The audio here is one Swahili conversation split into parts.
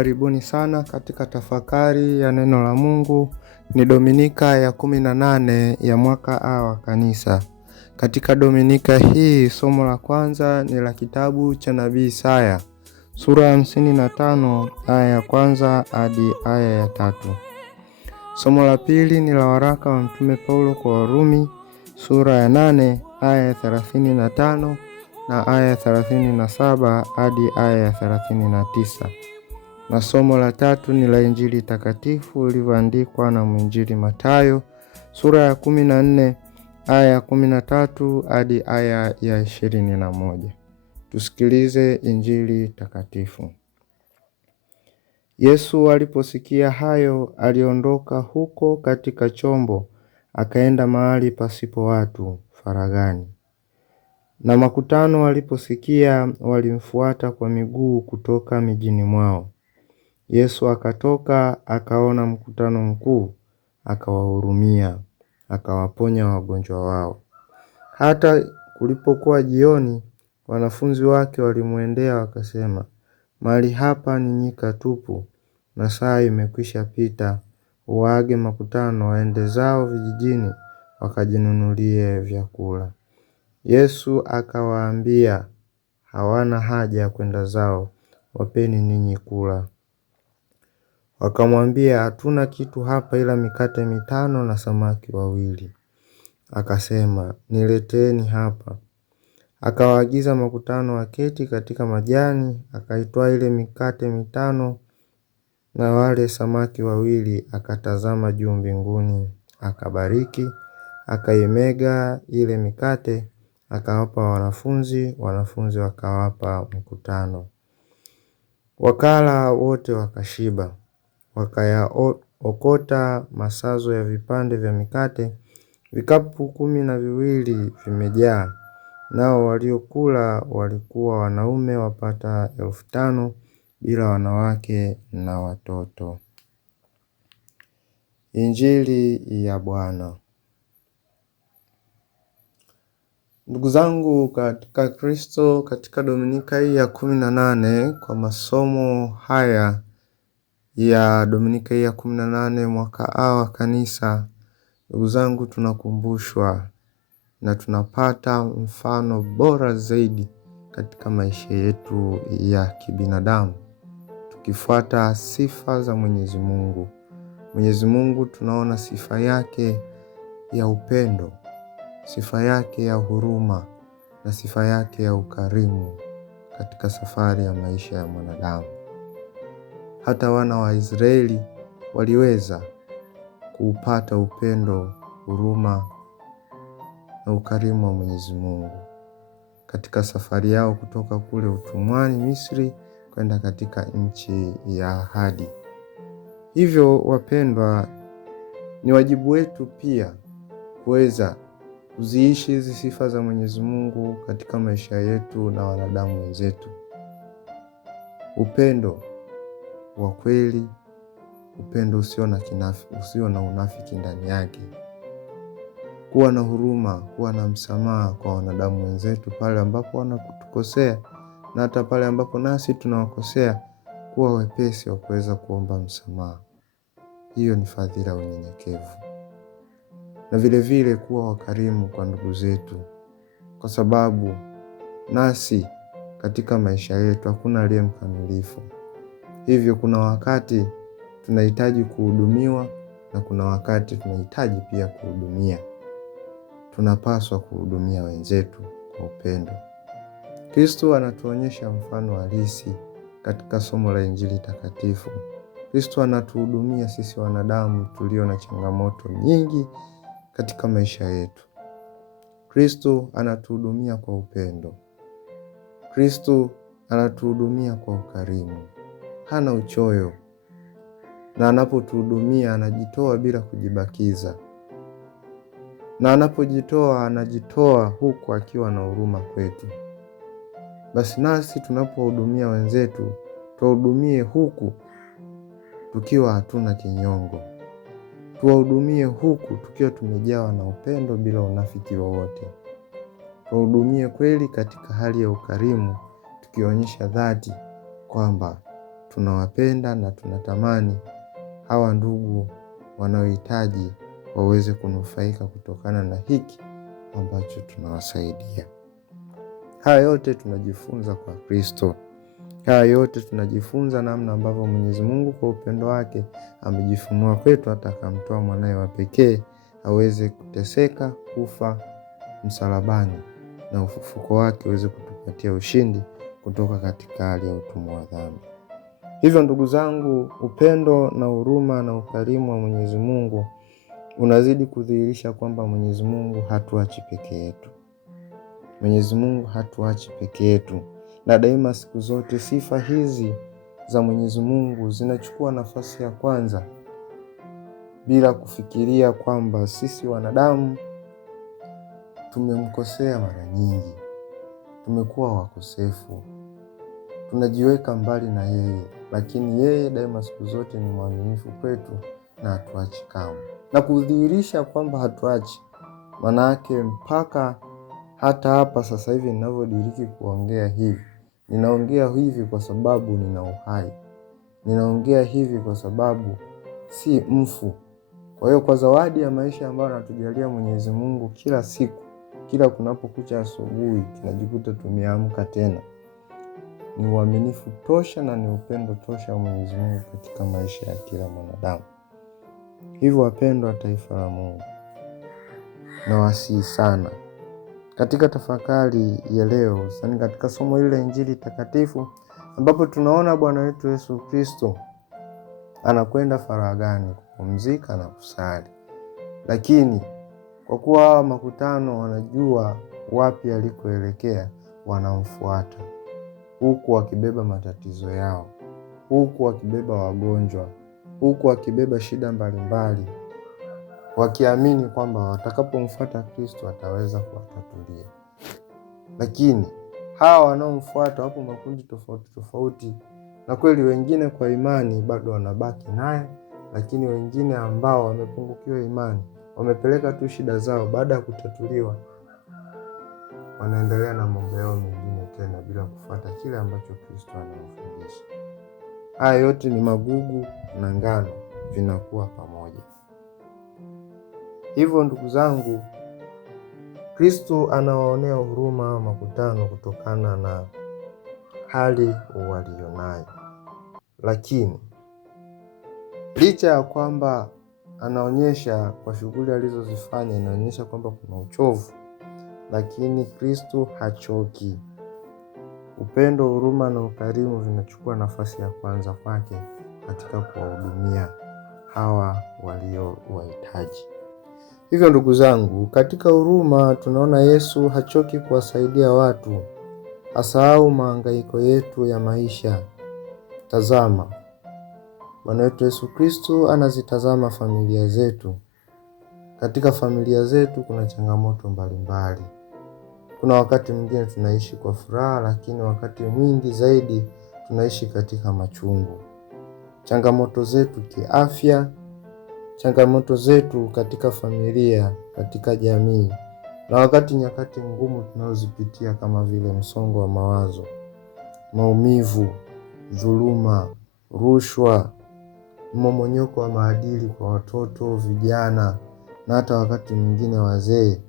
karibuni sana katika tafakari ya neno la Mungu. Ni Dominika ya 18 ya mwaka A wa kanisa. Katika Dominika hii somo la kwanza ni la kitabu cha nabii Isaya, sura ya 55 aya ya kwanza hadi aya ya 3. Somo la pili ni la waraka wa Mtume Paulo kwa Warumi, sura ya 8 aya ya 35 na aya ya 37 hadi aya ya 39. Na somo la tatu ni la Injili takatifu ilivyoandikwa na mwinjili Mathayo, sura ya 14 aya ya 13 hadi aya ya 21. Tusikilize Injili takatifu. Yesu aliposikia hayo, aliondoka huko katika chombo, akaenda mahali pasipo watu, faragani. Na makutano waliposikia, walimfuata kwa miguu kutoka mijini mwao. Yesu akatoka, akaona mkutano mkuu, akawahurumia, akawaponya wagonjwa wao. Hata kulipokuwa jioni, wanafunzi wake walimwendea wakasema, mahali hapa ni nyika tupu, na saa imekwisha pita. Waage makutano waende zao vijijini, wakajinunulie vyakula. Yesu akawaambia, hawana haja ya kwenda zao, wapeni ninyi kula. Wakamwambia, hatuna kitu hapa ila mikate 5 na samaki 2. Akasema, nileteeni hapa. Akawaagiza makutano waketi katika majani, akaitwaa ile mikate 5 na wale samaki 2, akatazama juu mbinguni, akabariki, akaimega ile mikate, akawapa wanafunzi, wanafunzi wakawapa mkutano. Wakala wote wakashiba, wakayaokota masazo ya vipande vya mikate, vikapu 12 vimejaa. Nao waliokula walikuwa wanaume wapata 5,000 bila wanawake na watoto. Injili ya Bwana. Ndugu zangu katika Kristo, katika Dominika hii ya 18 kwa masomo haya ya Dominika hii ya 18 mwaka A wa kanisa, ndugu zangu, tunakumbushwa na tunapata mfano bora zaidi katika maisha yetu ya kibinadamu, tukifuata sifa za Mwenyezi Mungu. Mwenyezi Mungu tunaona sifa yake ya upendo, sifa yake ya huruma na sifa yake ya ukarimu katika safari ya maisha ya mwanadamu. Hata wana wa Israeli waliweza kuupata upendo, huruma na ukarimu wa Mwenyezi Mungu katika safari yao kutoka kule utumwani Misri kwenda katika nchi ya ahadi. Hivyo wapendwa, ni wajibu wetu pia kuweza kuziishi hizi sifa za Mwenyezi Mungu katika maisha yetu na wanadamu wenzetu. Upendo wa kweli, upendo usio na unafiki ndani yake. Kuwa na huruma, kuwa na msamaha kwa wanadamu wenzetu pale ambapo wanatukosea, na hata pale ambapo nasi tunawakosea, kuwa wepesi wa kuweza kuomba msamaha. Hiyo ni fadhila unyenyekevu. Na vile vile kuwa wakarimu kwa ndugu zetu, kwa sababu nasi katika maisha yetu hakuna aliye mkamilifu. Hivyo kuna wakati tunahitaji kuhudumiwa na kuna wakati tunahitaji pia kuhudumia. Tunapaswa kuhudumia wenzetu kwa upendo. Kristo anatuonyesha mfano halisi katika somo la Injili takatifu. Kristo anatuhudumia sisi wanadamu tulio na changamoto nyingi katika maisha yetu. Kristo anatuhudumia kwa upendo. Kristo anatuhudumia kwa ukarimu. Hana uchoyo. Na anapotuhudumia anajitoa bila kujibakiza. Na anapojitoa anajitoa huku akiwa na huruma kwetu. Basi nasi tunapohudumia wenzetu, tuwahudumie huku tukiwa hatuna kinyongo. Tuwahudumie huku tukiwa tumejawa na upendo bila unafiki wowote. Tuwahudumie kweli katika hali ya ukarimu, tukionyesha dhati kwamba tunawapenda na tunatamani hawa ndugu wanaohitaji waweze kunufaika kutokana na hiki ambacho tunawasaidia. Haya yote tunajifunza kwa Kristo. Haya yote tunajifunza namna ambavyo Mwenyezi Mungu kwa upendo wake amejifunua kwetu, hata akamtoa mwanae wa pekee aweze kuteseka, kufa msalabani, na ufufuko wake uweze kutupatia ushindi kutoka katika hali ya utumwa wa dhambi. Hivyo ndugu zangu, upendo na huruma na ukarimu wa Mwenyezi Mungu unazidi kudhihirisha kwamba Mwenyezi Mungu hatuachi peke yetu. Mwenyezi Mungu hatuachi peke yetu, na daima siku zote sifa hizi za Mwenyezi Mungu zinachukua nafasi ya kwanza, bila kufikiria kwamba sisi wanadamu tumemkosea mara nyingi, tumekuwa wakosefu, tunajiweka mbali na yeye, lakini yeye daima siku zote ni mwaminifu kwetu na hatuachi kamwe. Na kudhihirisha kwamba hatuachi, maana yake mpaka hata hapa sasa hivi ninavyodiriki kuongea hivi, ninaongea hivi kwa sababu nina uhai. Ninaongea hivi kwa sababu si mfu. Kwa hiyo kwa zawadi ya maisha ambayo anatujalia Mwenyezi Mungu kila siku, kila kunapokucha asubuhi tunajikuta tumeamka tena, ni uaminifu tosha na ni upendo tosha wa Mwenyezi Mungu katika maisha ya kila mwanadamu. Hivyo wapendwa taifa la Mungu, nawasihi sana katika tafakari ya leo, sasa katika somo hili la Injili takatifu ambapo tunaona Bwana wetu Yesu Kristo anakwenda faragani kupumzika na kusali. Lakini kwa kuwa makutano wanajua wapi alikoelekea, wanamfuata, huku wakibeba matatizo yao, huku wakibeba wagonjwa, huku wakibeba shida mbalimbali, wakiamini kwamba watakapomfuata Kristo ataweza kuwatatulia. Lakini hawa wanaomfuata wapo makundi tofauti tofauti, na kweli wengine kwa imani bado wanabaki naye, lakini wengine ambao wamepungukiwa imani, wamepeleka tu shida zao, baada ya kutatuliwa wanaendelea na mambo yao mengine tena bila kufuata kile ambacho Kristo anawafundisha. Haya yote ni magugu na ngano, vinakuwa pamoja. Hivyo ndugu zangu, Kristo anawaonea huruma makutano kutokana na hali walionayo. Lakini licha ya kwamba anaonyesha kwa shughuli alizozifanya, inaonyesha kwamba kuna uchovu, lakini Kristo hachoki. Upendo, huruma na ukarimu vinachukua nafasi ya kwanza kwake katika kuwahudumia hawa waliowahitaji. Hivyo ndugu zangu, katika huruma tunaona Yesu hachoki kuwasaidia watu, hasahau mahangaiko yetu ya maisha. Tazama, Bwana wetu Yesu Kristo anazitazama familia zetu. Katika familia zetu kuna changamoto mbalimbali. Kuna wakati mwingine tunaishi kwa furaha, lakini wakati mwingi zaidi tunaishi katika machungu. Changamoto zetu kiafya, changamoto zetu katika familia, katika jamii, na wakati nyakati ngumu tunazozipitia kama vile msongo wa mawazo, maumivu, dhuluma, rushwa, mmomonyoko wa maadili kwa watoto, vijana na hata wakati mwingine wazee.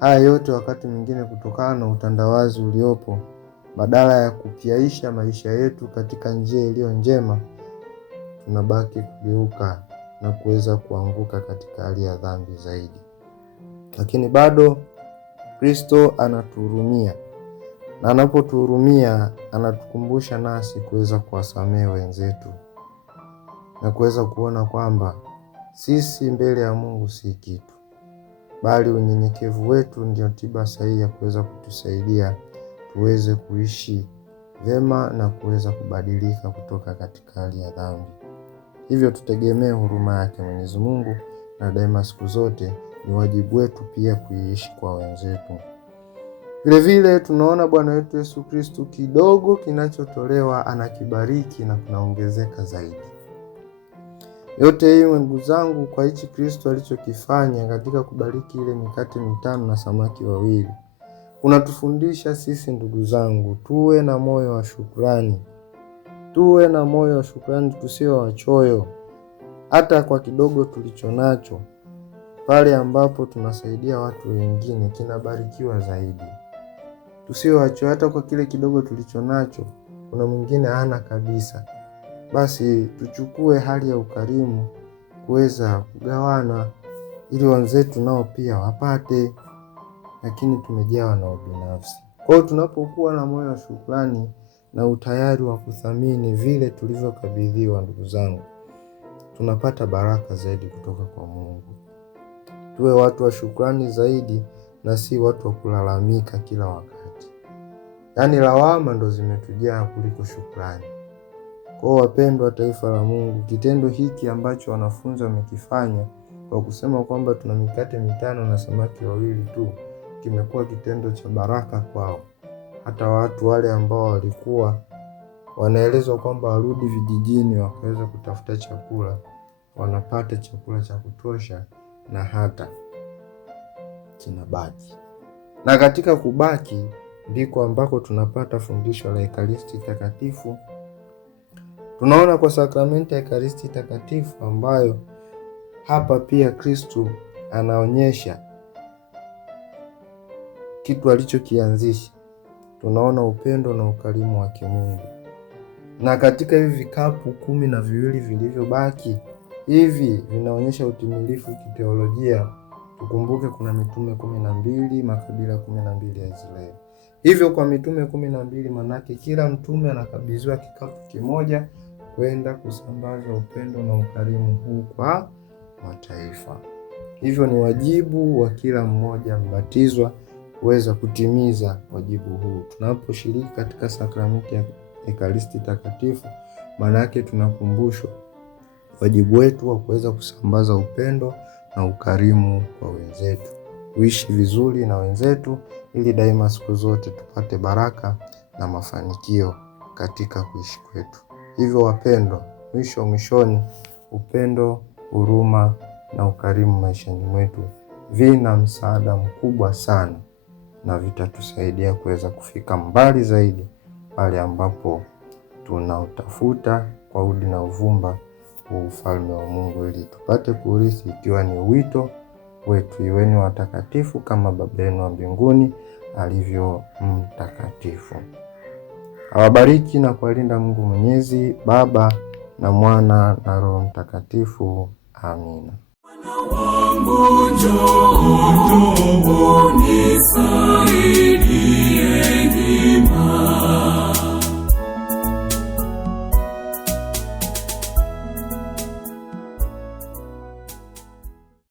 Haya yote wakati mwingine kutokana na utandawazi uliopo, badala ya kupiaisha maisha yetu katika njia iliyo njema, tunabaki kugeuka na kuweza kuanguka katika hali ya dhambi zaidi. Lakini bado Kristo anatuhurumia, na anapotuhurumia anatukumbusha nasi kuweza kuwasamehe wenzetu na kuweza kuona kwamba sisi mbele ya Mungu si kitu, bali unyenyekevu wetu ndio tiba sahihi ya kuweza kutusaidia tuweze kuishi vema na kuweza kubadilika kutoka katika hali ya dhambi. Hivyo tutegemee huruma yake Mwenyezi Mungu, na daima siku zote ni wajibu wetu pia kuiishi kwa wenzetu. Vile vile tunaona Bwana wetu Yesu Kristo, kidogo kinachotolewa anakibariki na kunaongezeka zaidi. Yote hiyo ndugu zangu, kwa hichi Kristo alichokifanya katika kubariki ile mikate 5 na samaki 2, kunatufundisha sisi ndugu zangu tuwe na moyo wa shukrani. Tuwe na moyo wa shukrani, tusiwe wachoyo hata kwa kidogo tulicho nacho. Pale ambapo tunasaidia watu wengine kinabarikiwa zaidi. Tusiwe wachoyo hata kwa kile kidogo tulicho nacho. Kuna mwingine hana kabisa. Basi tuchukue hali ya ukarimu kuweza kugawana ili wenzetu nao pia wapate, lakini tumejawa na ubinafsi. Kwa hiyo tunapokuwa na moyo wa shukrani na utayari wa kuthamini vile tulivyokabidhiwa, ndugu zangu, tunapata baraka zaidi kutoka kwa Mungu. Tuwe watu wa shukrani zaidi na si watu wa kulalamika kila wakati. Yaani lawama ndo zimetujaa kuliko shukrani. Kwa wapendwa taifa la Mungu, kitendo hiki ambacho wanafunzi wamekifanya kwa kusema kwamba tuna mikate 5 na samaki 2 tu, kimekuwa kitendo cha baraka kwao. Hata watu wale ambao walikuwa wanaelezwa kwamba warudi vijijini wakaweza kutafuta chakula, wanapata chakula cha kutosha na hata kinabaki. Na katika kubaki ndiko ambako tunapata fundisho la Ekaristi Takatifu. Tunaona kwa sakramenti ya Ekaristi Takatifu ambayo hapa pia Kristo anaonyesha kitu alichokianzisha. Tunaona upendo na ukarimu wa Kimungu. Na katika hivi vikapu 12 vilivyobaki, hivi vinaonyesha utimilifu kiteolojia. Tukumbuke kuna mitume 12, makabila 12 ya Israeli. Hivyo kwa mitume 12 manake kila mtume anakabidhiwa kikapu kimoja kwenda kusambaza upendo na ukarimu huu kwa mataifa. Hivyo ni wajibu wa kila mmoja mbatizwa kuweza kutimiza wajibu huu. Tunaposhiriki katika sakramenti ya Ekaristi Takatifu, manake tunakumbushwa wajibu wetu wa kuweza kusambaza upendo na ukarimu kwa wenzetu. Kuishi vizuri na wenzetu ili daima siku zote tupate baraka na mafanikio katika kuishi kwetu. Hivyo wapendwa, mwishoni, upendo, huruma na ukarimu maishani mwetu vina msaada mkubwa sana na vitatusaidia kuweza kufika mbali zaidi pale ambapo tunautafuta kwa udi na uvumba ufalme wa Mungu ili tupate kurithi, ikiwa ni wito wetu: iweni watakatifu kama Baba yenu wa mbinguni alivyo mtakatifu. Awabariki na kuwalinda Mungu Mwenyezi, Baba na Mwana na Roho Mtakatifu. Amina. Mwana wangu njoo unisaidie.